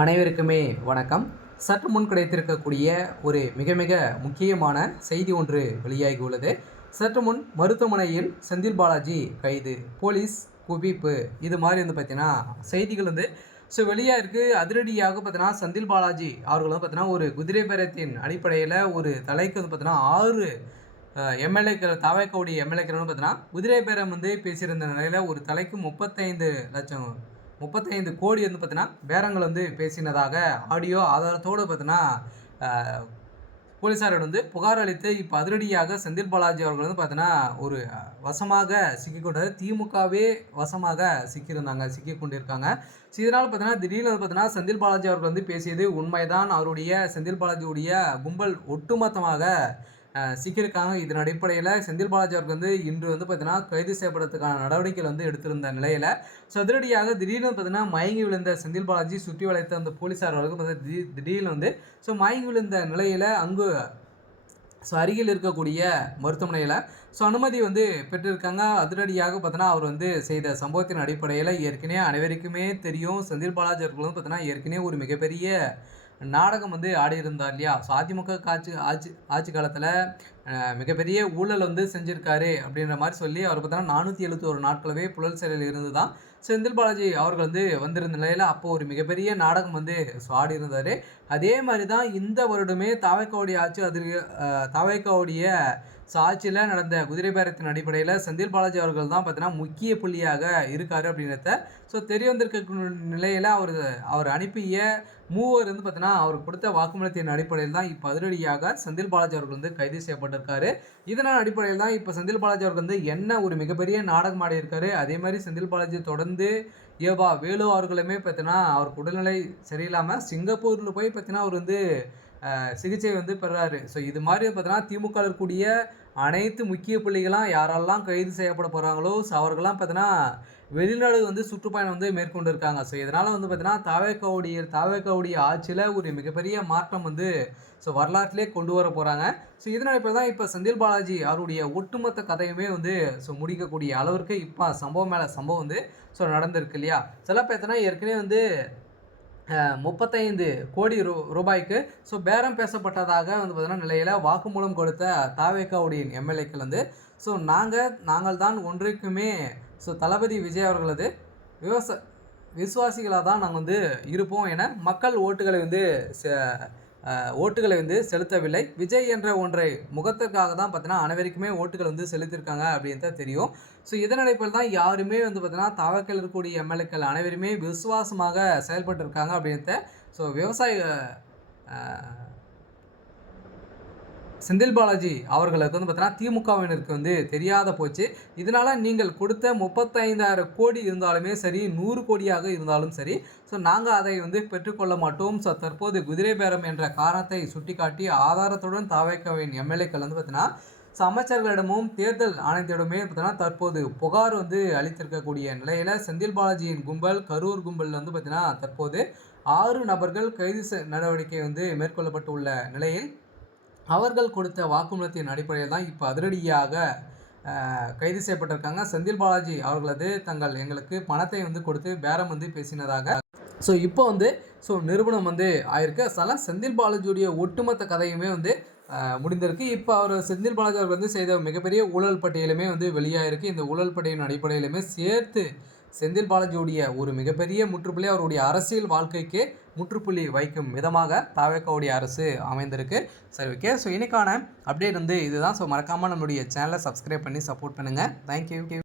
அனைவருக்குமே வணக்கம். சற்று முன் கிடைத்திருக்கக்கூடிய ஒரு மிக மிக முக்கியமான செய்தி ஒன்று வெளியாகி உள்ளது. சற்று முன் மருத்துவமனையில் செந்தில் பாலாஜி கைது, போலீஸ் குவிப்பு, இது மாதிரி பார்த்தீங்கன்னா செய்திகள் வெளியாக இருக்குது. அதிரடியாக பார்த்தீங்கன்னா செந்தில் பாலாஜி அவர்கள் பார்த்தீங்கன்னா ஒரு குதிரை பேரத்தின் அடிப்படையில் ஒரு தலைக்கு பார்த்தீங்கன்னா 6 எம்எல்ஏக்கள், தாவேக்காவுடைய எம்எல்ஏக்கள் பார்த்தீங்கன்னா குதிரை பேரம் பேசியிருந்த நிலையில் ஒரு தலைக்கு 35 லட்சம் 35 கோடி பார்த்தீங்கன்னா பேரங்கள் பேசினதாக ஆடியோ ஆதாரத்தோடு பார்த்தீங்கன்னா போலீஸாரோட புகார் அளித்து இப்போ அதிரடியாக செந்தில் பாலாஜி அவர்கள் பார்த்தீங்கன்னா ஒரு வசமாக சிக்கிக்கொண்டது. திமுகவே வசமாக சிக்கி கொண்டிருக்காங்க. ஸோ இதனால் பார்த்தீங்கன்னா திடீர்னு பார்த்தீங்கன்னா செந்தில் பாலாஜி அவர்கள் பேசியது உண்மைதான். அவருடைய செந்தில் பாலாஜியுடைய கும்பல் ஒட்டுமொத்தமாக சிக்கியிருக்காங்க. இதன் அடிப்படையில் செந்தில் பாலாஜி அவர்கள் இன்று பார்த்தீங்கன்னா கைது செய்யப்படுறதுக்கான நடவடிக்கைகள் எடுத்திருந்த நிலையில் அதிரடியாக திடீர்னு பார்த்தீங்கன்னா மயங்கி விழுந்த செந்தில் பாலாஜி சுற்றி வளைத்த அந்த போலீஸார் அவர்களுக்கு திடீர்னு மயங்கி விழுந்த நிலையில் அங்கு அருகில் இருக்கக்கூடிய மருத்துவமனையில் அனுமதி பெற்றிருக்காங்க. அதிரடியாக பார்த்தீங்கன்னா அவர் செய்த சம்பவத்தின் அடிப்படையில் ஏற்கனவே அனைவருக்குமே தெரியும். செந்தில் பாலாஜி அவர்கள் பார்த்தீங்கன்னா ஏற்கனவே ஒரு மிகப்பெரிய நாடகம் ஆடியிருந்தார் இல்லையா. ஸோ அதிமுக ஆட்சி காலத்தில் மிகப்பெரிய ஊழல் செஞ்சுருக்காரு அப்படின்ற மாதிரி சொல்லி அவர் பார்த்தீங்கன்னா 471 நாட்களவே புழல் சிறையில் இருந்து தான் செந்தில் பாலாஜி அவர்கள் வந்திருந்த நிலையில் அப்போது ஒரு மிகப்பெரிய நாடகம் ஆடி இருந்தார். அதே மாதிரி தான் இந்த வருடமே தாவேக்காவுடைய தாவேக்காவுடைய ஆட்சியில் நடந்த குதிரை பேரத்தின் அடிப்படையில் செந்தில் பாலாஜி அவர்கள் தான் பார்த்தீங்கன்னா முக்கிய புள்ளியாக இருக்கார் அப்படின்றத தெரிய வந்திருக்க நிலையில் அவர் அனுப்பிய மூவர் பார்த்தீங்கன்னா அவர் கொடுத்த வாக்குமூலத்தின் அடிப்படையில் தான் இப்போ அதிரடியாக செந்தில் பாலாஜி அவர்கள் கைது செய்யப்பட்டிருக்காரு. இதனால் அடிப்படையில் தான் இப்போ செந்தில் பாலாஜி அவர்கள் என்ன ஒரு மிகப்பெரிய நாடகம் ஆடி இருக்காரு. அதே மாதிரி செந்தில் பாலாஜி தொடர்ந்து ஏவா வேலு அவர்களுமே பார்த்தீங்கன்னா அவருக்கு உடல்நிலை சரியில்லாமல் சிங்கப்பூரில் போய் பார்த்தீங்கன்னா அவர் சிகிச்சை பெறாரு. ஸோ இது மாதிரி பார்த்தீங்கன்னா திமுக இருக்கக்கூடிய அனைத்து முக்கிய புள்ளிகளாம் யாரெல்லாம் கைது செய்யப்பட போகிறாங்களோ ஸோ அவர்கள்லாம் பார்த்தீங்கன்னா வெளிநாடு சுற்றுப்பயணம் மேற்கொண்டு இருக்காங்க. ஸோ இதனால் பார்த்தீங்கன்னா தாவேக்காவுடைய ஆட்சியில் ஒரு மிகப்பெரிய மாற்றம் வரலாற்றிலே கொண்டு வர போகிறாங்க. ஸோ இதனால் இப்போ தான் இப்போ செந்தில் பாலாஜி அவருடைய ஒட்டுமொத்த கதையுமே முடிக்கக்கூடிய அளவிற்கு இப்போ சம்பவம் மேலே சம்பவம் நடந்திருக்கு இல்லையா. சில பார்த்தீங்கன்னா ஏற்கனவே 35 கோடி ரூபாய்க்கு பேரம் பேசப்பட்டதாக பார்த்தீங்கன்னா நிலையில் வாக்குமூலம் கொடுத்த தாவேக்காவுடைய எம்எல்ஏக்கள் நாங்கள் தான் ஒன்றுக்குமே தளபதி விஜய் அவர்களது விசுவாசிகளாக தான் நாங்கள் இருப்போம் என மக்கள் ஓட்டுகளை செலுத்தவில்லை. விஜய் என்ற ஒன்றை முகத்திற்காக தான் பார்த்தீங்கன்னா அனைவருக்குமே ஓட்டுகள் செலுத்தியிருக்காங்க அப்படின்னு தான் தெரியும். ஸோ இதன் அடிப்படையில் தான் யாருமே பார்த்தீங்கன்னா தாவேக்காவில் இருக்கக்கூடிய எம்எல்ஏக்கள் அனைவருமே விசுவாசமாக செயல்பட்டு இருக்காங்க அப்படின்ட்டு விவசாய செந்தில் பாலாஜி அவர்களுக்கு பார்த்தீங்கன்னா திமுகவினருக்கு தெரியாத போச்சு. இதனால் நீங்கள் கொடுத்த 35,000 கோடி இருந்தாலுமே சரி, 100 கோடியாக இருந்தாலும் சரி, நாங்கள் அதை பெற்றுக்கொள்ள மாட்டோம். தற்போது குதிரை பேரம் என்ற காரணத்தை சுட்டிக்காட்டி ஆதாரத்துடன் தாவேக்காவின் எம்எல்ஏக்கள் பார்த்தீங்கன்னா அமைச்சர்களிடமும் தேர்தல் ஆணையத்திடமே பார்த்தீங்கன்னா தற்போது புகார் அளித்திருக்கக்கூடிய நிலையில் செந்தில் பாலாஜியின் கும்பல், கரூர் கும்பல் பார்த்தீங்கன்னா தற்போது 6 நபர்கள் கைது நடவடிக்கை மேற்கொள்ளப்பட்டுள்ள நிலையில் அவர்கள் கொடுத்த வாக்குமூலத்தின் அடிப்படையில் தான் இப்போ அதிரடியாக கைது செய்யப்பட்டிருக்காங்க. செந்தில் பாலாஜி அவர்களது எங்களுக்கு பணத்தை கொடுத்து பேரம் பேசினதாக இப்போ நிரூபணம் ஆயிருக்கு. அதனால் செந்தில் பாலாஜியுடைய ஒட்டுமொத்த கதையுமே முடிந்திருக்கு. இப்போ அவர் செந்தில் பாலாஜி அவர்கள் செய்த மிகப்பெரிய ஊழல் பட்டியலுமே வெளியாகிருக்கு. இந்த ஊழல் பட்டியலின் அடிப்படையிலுமே சேர்த்து செந்தில் பாலாஜியுடைய ஒரு மிகப்பெரிய முற்றுப்புள்ளி அவருடைய அரசியல் வாழ்க்கைக்கு முற்றுப்புள்ளி வைக்கும் விதமாக தாவேக்காவுடைய அரசு அமைந்திருக்கு. சரி, ஓகே. ஸோ இன்னைக்கான அப்டேட் இதுதான். ஸோ மறக்காமல் நம்மளுடைய சேனலை சப்ஸ்கிரைப் பண்ணி சப்போர்ட் பண்ணுங்கள். தேங்க்யூ.